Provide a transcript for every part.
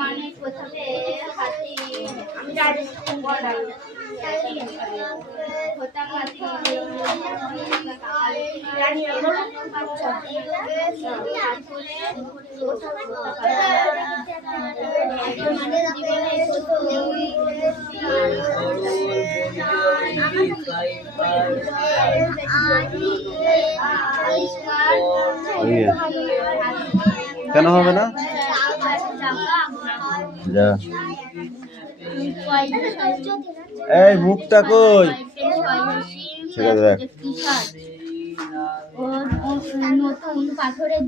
মানে প্রথমে হাতি আমি কেন হবে না? যা এই মুখটা কই? সেটা দেখ। নতুন পাথরের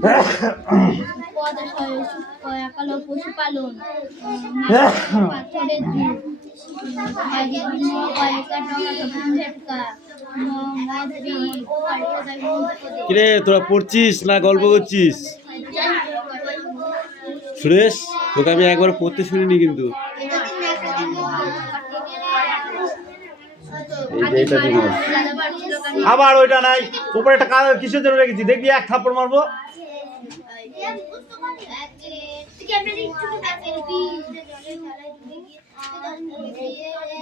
পশুপালন পাথরের কিরে তোরা পড়ছিস না গল্প করছিস? সুরেশ, তোকে আমি একবার পড়তে শুনিনি কিন্তু। আবার ওইটা নাই, উপরে একটা কাজ কিসের জন্য রেখেছি দেখবি, এক থাপ্পড় মারবো।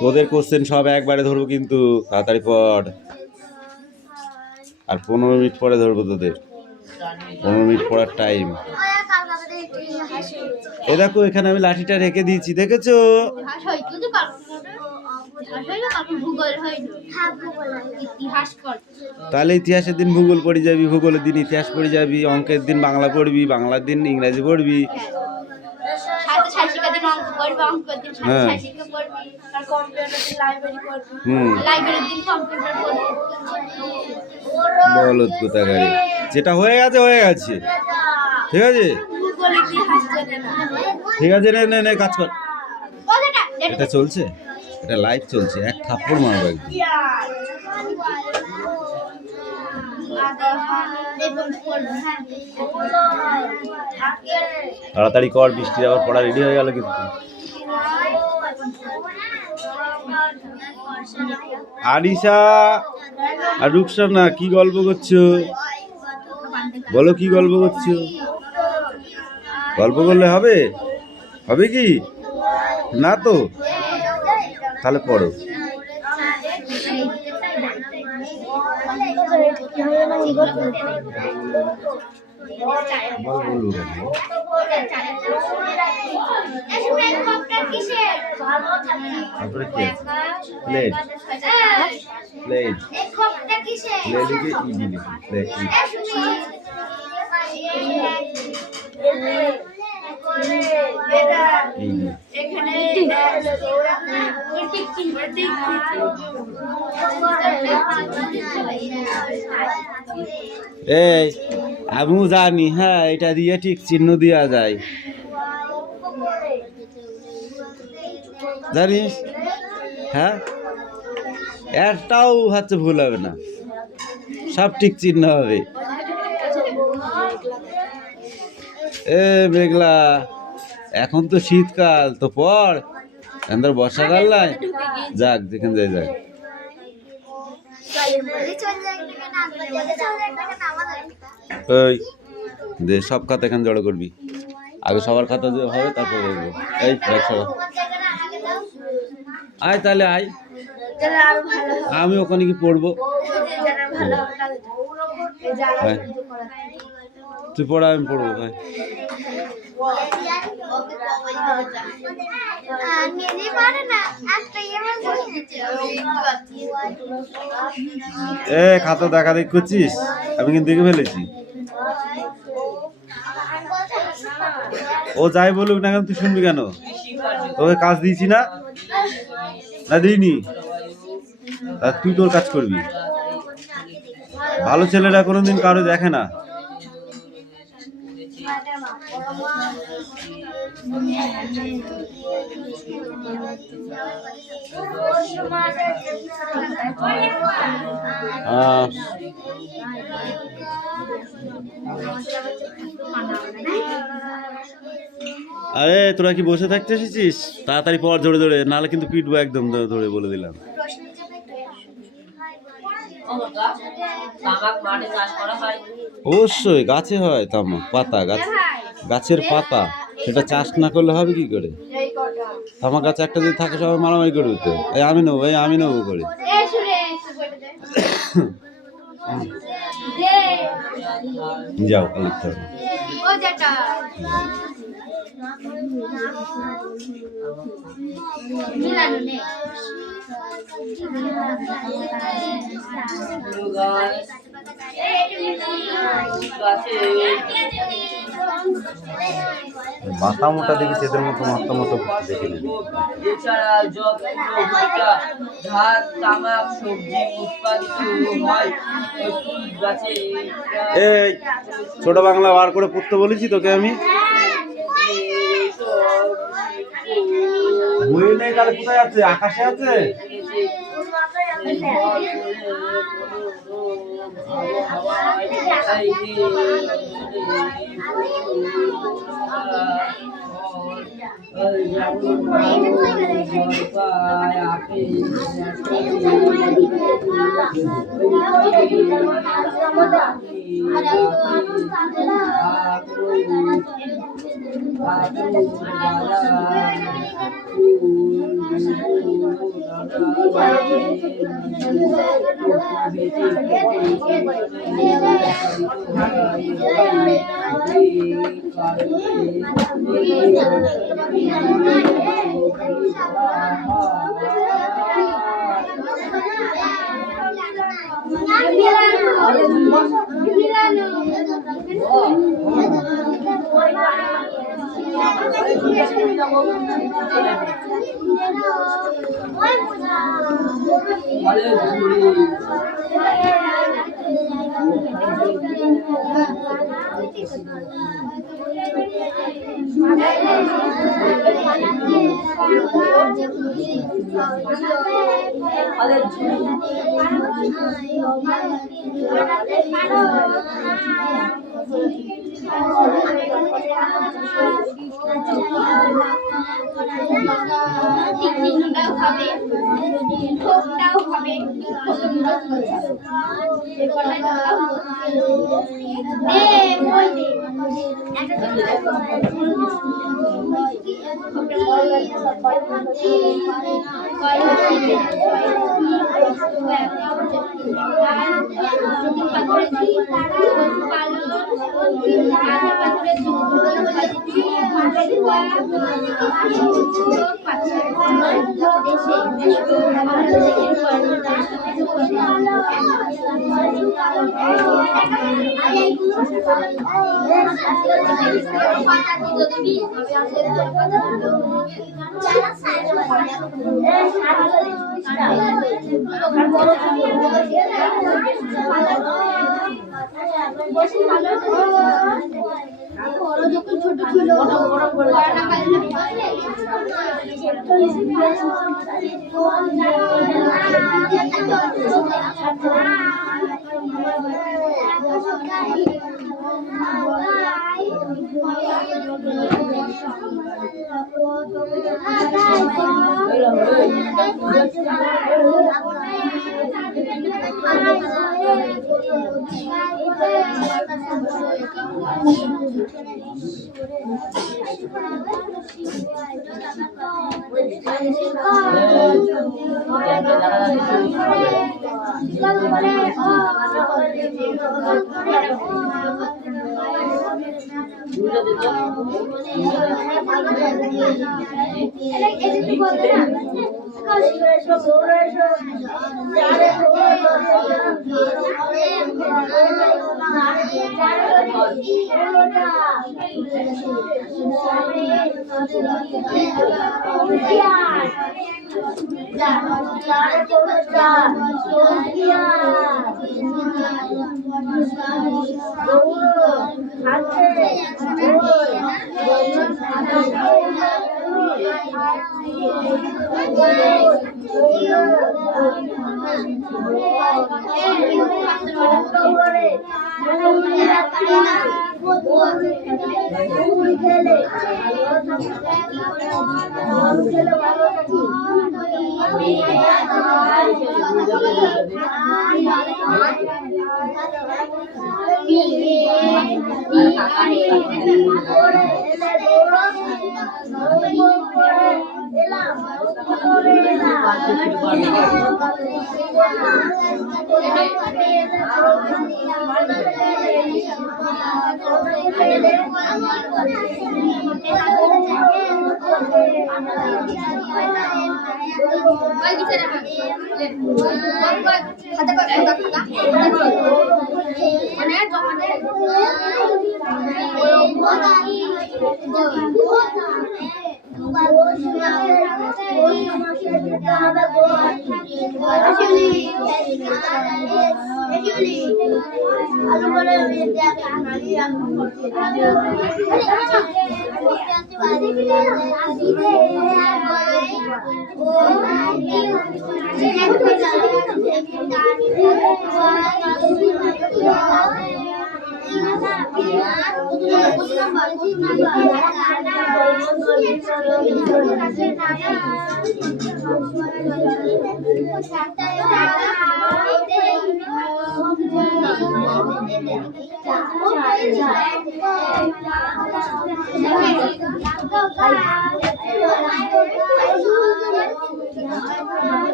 তোদের কোশ্চেন সব একবারে ধরবো কিন্তু, তাড়াতাড়ি পড়। আর 15 মিনিট পরে ধরবো তোদের, 15 মিনিট পড়ার টাইম। এ দেখো এখানে আমি লাঠিটা রেখে দিয়েছি, দেখেছো? তাহলে ইতিহাসের দিন ভূগোল পড়ে যাবি, ভূগোলের দিন ইতিহাস পড়ে যাবি, অঙ্কের দিন বাংলা পড়বি, বাংলার দিন ইংরাজি পড়বি। হ্যাঁ বলদ কোথাকারে, যেটা হয়ে গেছে হয়ে গেছে, ঠিক আছে ঠিক আছে, নে নে কাজ কর। এটা চলছে, এটা লাইভ চলছে, এক থাপ্পড় মারবো একদম। তাড়াতাড়ি কর, বৃষ্টির আবার পড়া রেডি হয়ে গেল কিন্তু। আরিশা আর রুকসানা কি গল্প করছো? বলো কি গল্প করছো? গল্প করলে হবে? হবে কি না? তো তাহলে পড়ো। তারপরে কি প্লেট, প্লেট লিখে ই দিবি, প্লেট এই আমিও জানি। হ্যাঁ, এটা দিয়ে ঠিক চিহ্ন দেওয়া যায়, জানিস? হ্যাঁ, একটাও হচ্ছে ভুল হবে না, সব ঠিক চিহ্ন হবে। এ মেঘলা, এখন তো শীতকাল, তো পড়। এখন বর্ষাকাল নাই, যাক যেখানে যাই যাক। ওই দে সব খাতা এখানে জড়ো করবি, আগে সবার খাতা যে হবে তারপরে দেখবো। এই আয় তাহলে আয়, আমি ওখানে কি পড়বো। তুই পড়া, আমি পড়বো। ভাই এ খাতা দেখা দেখ করছিস, আমি কিন্তু দেখে ফেলেছি। ও যাই বলুক না কেন, তুই শুনবি কেন? তোকে কাজ দিয়েছি না, না দিইনি? তুই তোর কাজ করবি। ভালো ছেলেরা কোনোদিন কারো দেখে না। আরে তোরা কি বসে থাকতে এসেছিস? তাড়াতাড়ি পর ধরে ধরে, নাহলে কিন্তু পিটবো একদম ধরে ধরে, বলে দিলাম। অবশ্যই গাছে হয় তামাক, পাতা গাছ, গাছের পাতা, সেটা চাষ না করলে হবে কি করে? তামাক গাছ একটা যদি থাকে সবাই মারামারি করবে তো, এই আমি নেবো, এই আমি নেবো করে। যাও লিখতে হবে। মাথা মোটা দেখেছি, এদের মতো মাথা মোটা দেখিনি। এছাড়া ধান, তামাক, সবজি উৎপাদিত হয় গাছে। এই ছোট বাংলা বার করে পড়তে বলেছি তোকে আমি। বই নেই তাহলে কোথায় আছে? আকাশে আছে।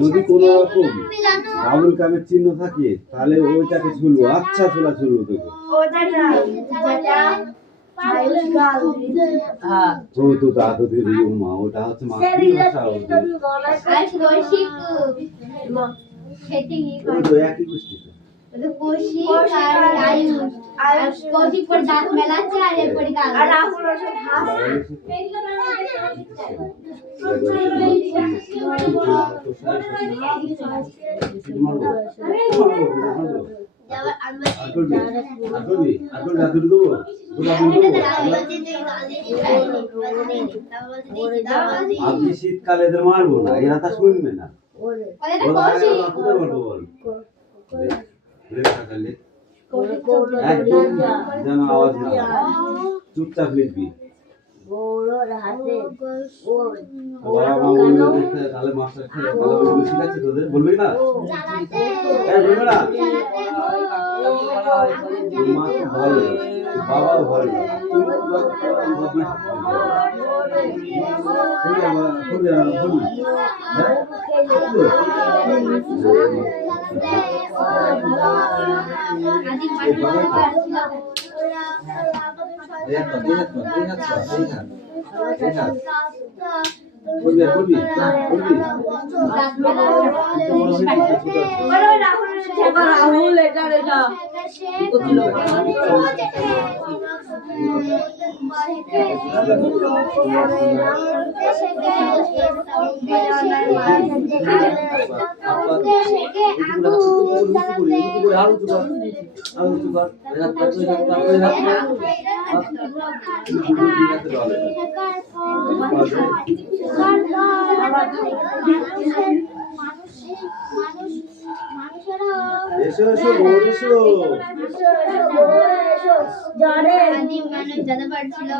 যদি কোনো রকম বাবুল কামের চিহ্ন থাকে তাহলে ওইটাকে ছুলবো। আচ্ছা ছোলা ছুলবো তোকে। হ্যাঁ ও তো দাদু দিদি মা, ওটা হচ্ছে মাতৃভাষা ওদের। ওই তো একই গোষ্ঠী তো। কৌশিক পর দাঁত মেলাচ্ছে আর এরপরে গাল আপনি শীতকালে এদের মারবো না, এরা তা শুনবে না। একদম যেন আওয়াজ না হয়, চুপচাপ লিখবি। বাবা মা বলবে দেখতে, তাহলে মাস্টার খেলে ভালো করে শিখাচ্ছে তোদের, বলবি না? বলবে না? মা তো ভালো, বাবাও ভালো, তুই রাহুল এটা এটা এসো এসো বোর এসো। মানুষ যেতে পারছিল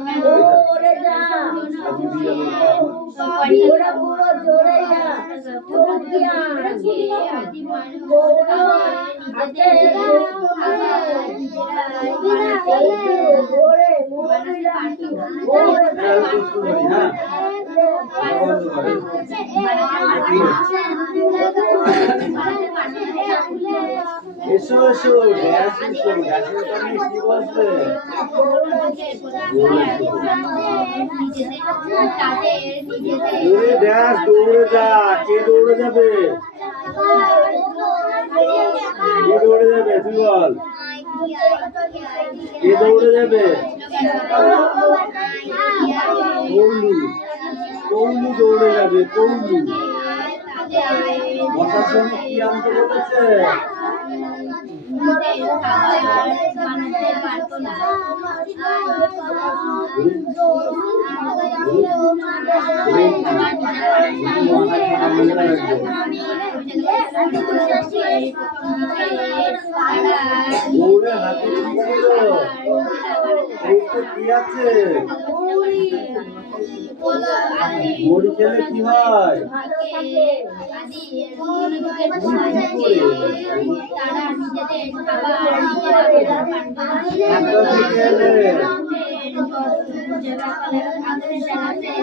এসো এসো গ্যাস এসো, গ্যাসের পানি কি বলছে? ওরে ড্যাশ দৌড়ে যা, কে দৌড়ে যাবে? কে দৌড়ে যাবে তুই বল? কে দৌড়ে যাবে? কৌলু, কৌলু দৌড়ে যাবে, কৌলু। বসার জন্য কি আনতে বলেছে? দৌড়ে হাতে কি ছিল? কি আছে? মুড়ি খেলে কি হয়?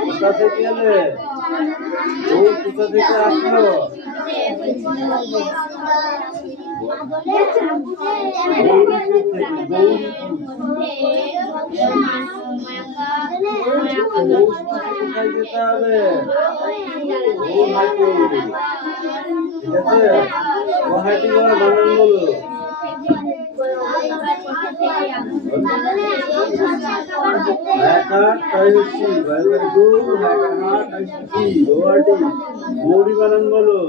কোথা থেকে এলে? ও কোথা থেকে আসলো? কোথায় যেতে হবে? ও হাঁটি, ঠিক আছে? ও হাঁটি বলো, বানান বলো। মৌরি বানান বলো,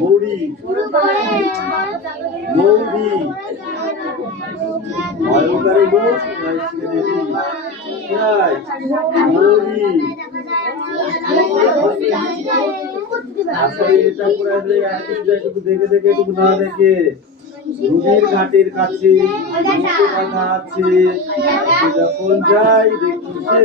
মৌরি, মৌরি, ময়ূরকারী দোষ, মৌরি। আসলে এটা পুরো একটু দেখে দেখে একটু না দেখে, নদীর ঘাটের কাছে কথা আছে, যখন যাই দেখছি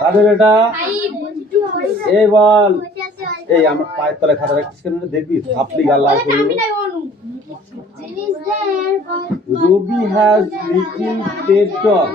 কাদের এটা এই বল এই আমার পায়ের তলায় খাতা রাখছিস কেন দেখবি থাপলি গাল লাল করে দেবো। Ruby has little pet dog.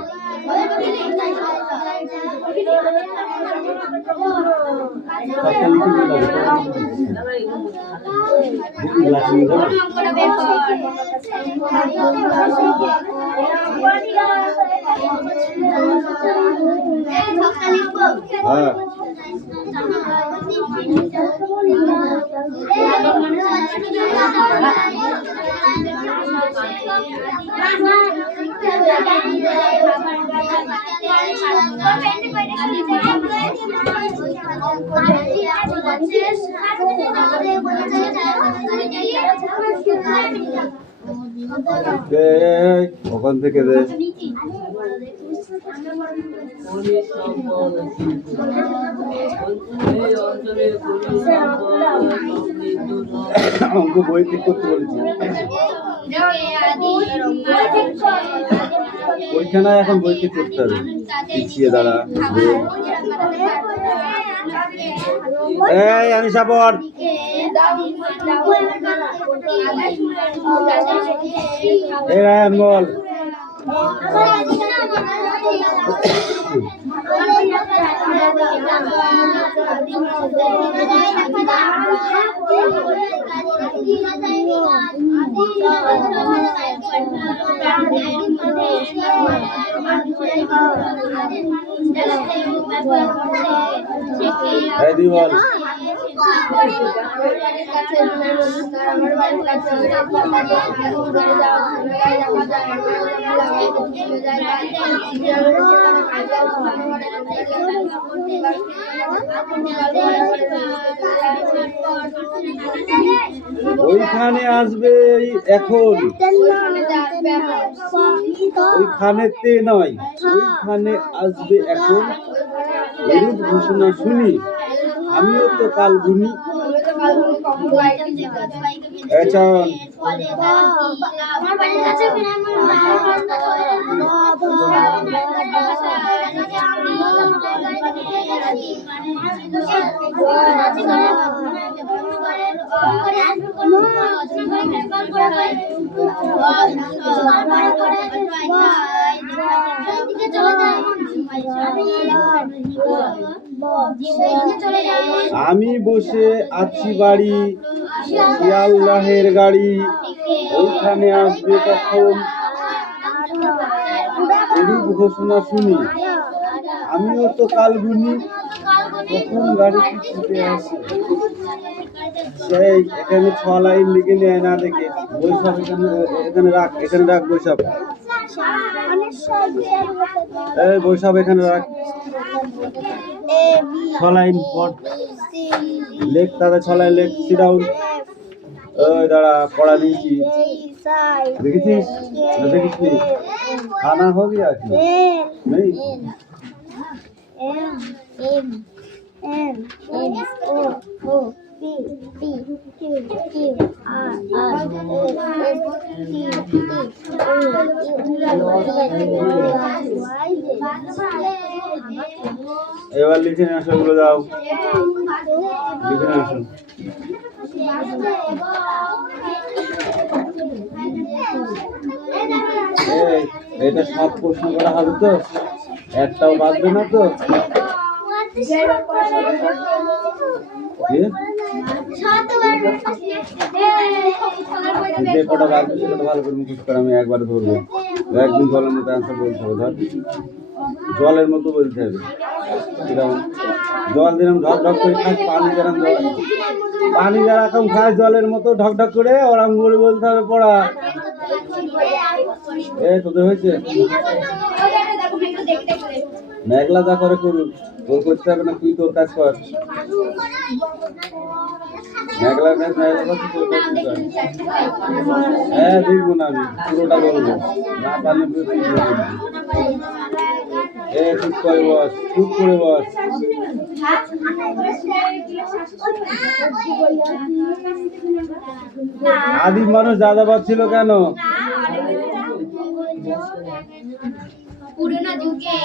হ্যাঁ ওখান থেকে দে অঙ্ক বই ঠিক করতে বলেছি ওইখানে এখন বই ঠিক করতে হবে পিছিয়ে দাঁড়া এই আনিশা পড় এই রায়ান বল এই বল ওইখানে আসবে এখন ওইখানেতে নয় ওইখানে আসবে এখন এরূপ ঘোষণা শুনি আমিও তো কাল গুনি আমি বসে আছি বাড়ি শিয়ালদাহের গাড়ি ওইখানে আসবে তখন এরূপ ঘোষণা শুনি আমিও তো কাল গুনি তখন গাড়িটি ছুটে আসে সেই এখানে 6 লাইন লিখে নেয় না দেখে বৈশাখ এখানে রাখ বৈশাখ এই বৈশাখ এখানে রাখ 6 লাইন পড় লেখ তাদের 6 লাইন লেখ সিট ডাউন ওই দাঁড়া পড়া দিয়েছি দেখেছিস দেখিস নি খানা हो गया नहीं M O O P Q Q R S T এবার লিখে নিয়ে আসো এগুলো যাও লিখে নিয়ে আসো এটা সব প্রশ্ন করা হবে তো একটাও বাদবে না তো যে কটা বাদবে সেটা ভালো করে মুখস্থ করে আমি একবারে ধরবো একদিন জলের মতো অ্যান্সার বলতে হবে ধর জলের মতো বলতে হবে কিরকম জল দিলাম ঢক ঢক করে খাস পানি যেরকম খাস জলের মতো ঢক ঢক করে ওরকম করে বলতে হবে পড়া তোদের হয়েছে মেঘলা যা করে করুক, তোর করতে হবে না, তুই তোর কাজ কর। মেঘলা করছে, তোর কাজ তুই কর। হ্যাঁ দেখবো না, আমি পুরোটা বলবো, না পারলে তুই বলবি। চুপ করে বস, চুপ করে বস। আদিম মানুষ যাযাবর ছিল কেন? পুরোনো যুগে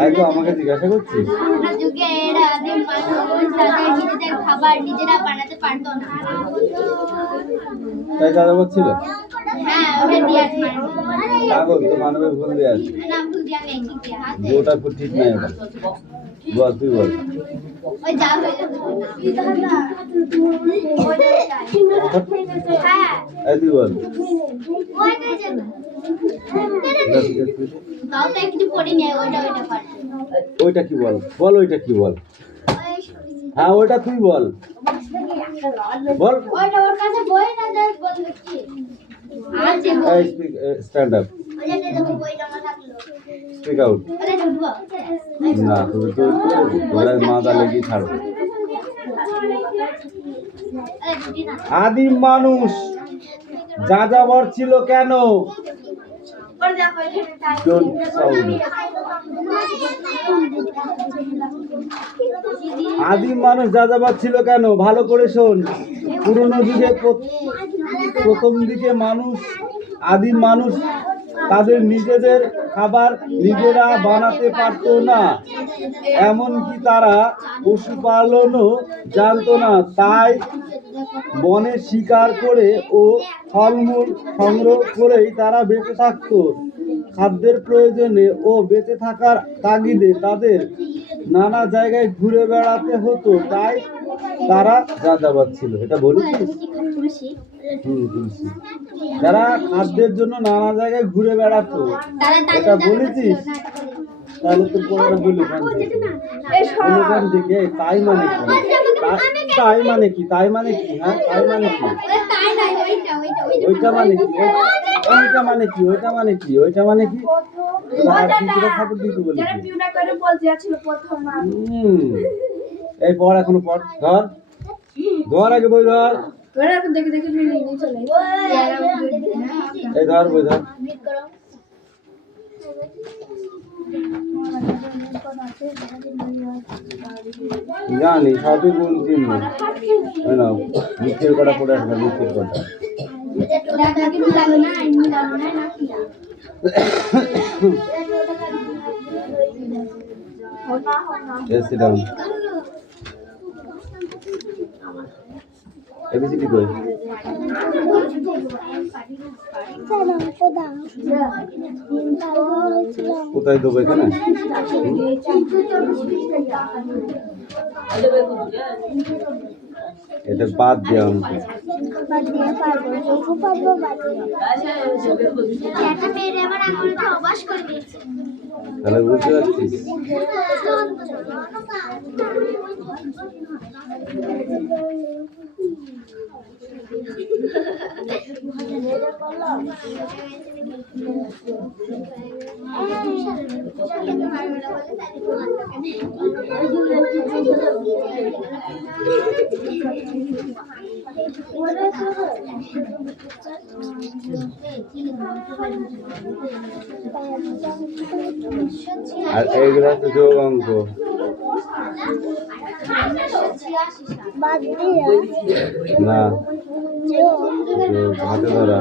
আই তো আমাকে জিজ্ঞাসা করছিস? পুরোনো যুগে এরা আদিম মানুষ তাদের নিজেদের খাবার নিজেরা বানাতে পারতো না। তাই যাযাবর ছিল? হ্যাঁ, ওটা দিয়ে পাগল তো, মানবের ভুল দিয়ে আছে, না ভুল দিয়ে আমি ঠিক দিয়ে হাতে ওটা খুব ঠিক নাই। ওটা বল, তুই বল। ওই যা হয়ে যাবে হ্যাঁ এই তুই বল। ওইটাই যাবে তাও তো কিছু পড়ি নেই ওইটা পারে ওইটা কি বল, বল ওইটা কি বল। হ্যাঁ ওইটা তুই বল, বল। ওইটা ওর কাছে বই না দেখ বলবে কি আছে বই স্ট্যান্ড আপ, ওইটা দে দেবো বইটা না থাকলো স্পিক আউট। আরে ঢুকবো না তুই তো তোরা মাথা লেগে ছাড়ো। আরে ঢুকি না আদিম মানুষ যাযাবর ছিল কেন? ওর দেখো এখানে তাই Don't sound. আদিম মানুষ যাযাবর ছিল কেন? ভালো করে শোন। পুরনো যুগে প্রথম দিকে আদিম মানুষ তাদের নিজেদের খাবার নিজেরা বানাতে পারতো না, এমনকি তারা পশুপালনও জানতো না। তাই বনে শিকার করে ও ফলমূল সংগ্রহ করেই তারা বেঁচে থাকতো। খাদ্যের প্রয়োজনে ও বেঁচে থাকার তাগিদে তাদের নানা জায়গায় ঘুরে বেড়াতে হতো, তাই তারা যাযাবর ছিল। এটা বলেছিস? তুলসী। যারা খাদ্যের জন্য নানা জায়গায় ঘুরে বেড়াতো, এটা বলেছিস? তাহলে তো পড়াটা বলি ওখান থেকে। তাই মানে কি? তাই মানে কি? তাই মানে কি? হ্যাঁ তাই মানে কি? তাই নাই ওইটা মানে কি? ওইটা মানে কি? ওইটা মানে কি? ওইটা মানে কি? খাবার দিতে বলি। এই পড়, এখনো পড়। ধর আগে বই ধর। এই ধর বই ধর। জানি সবই বলছি না, মিথ্যের কটা পড়ে আসবে, মিথ্যের কটা। এবিসিডি কই? কোথায় দেবো? এখানে? এটা বাদ দেওয়া আমাকে। তাহলে বুঝতে পারছিস? আর এইগুলো হচ্ছে যোগ অঙ্ক। না, হাতে ধরা।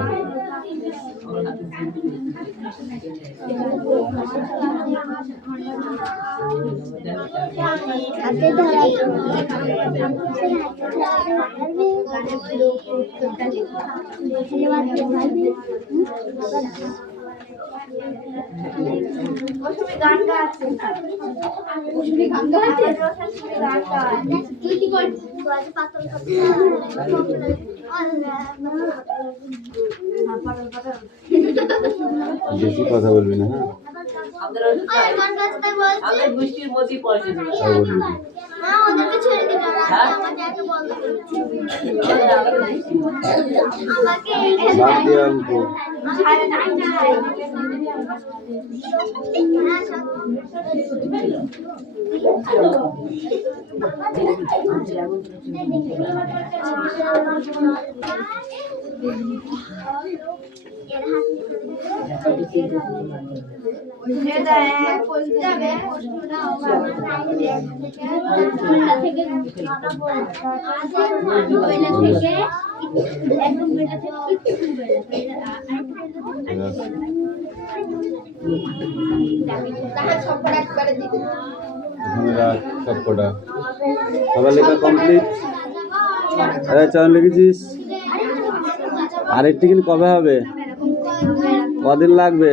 হাতে ধরা গান গাচ্ছে তুই কি করছিস? বেশি কথা বলবি না, হ্যাঁ? আমাদের ওষুধ খাই। আমাদের বৃষ্টির মধ্যেই পয়সা দিল। তাই বলবি মা ওদেরকে ছেড়ে দিল না হ্যাঁ? আমাকে বন্ধ করেছে আমাদের বৃষ্টির মধ্যে। আমাকে বাদ দিয়ে অঙ্ক ছাড়ে নাই ওখানে রাখ সবকটা সবার লেখা কমপ্লিট আরে চয়ন লিখেছিস আরেকটি কিন্তু কবে হবে কদিন লাগবে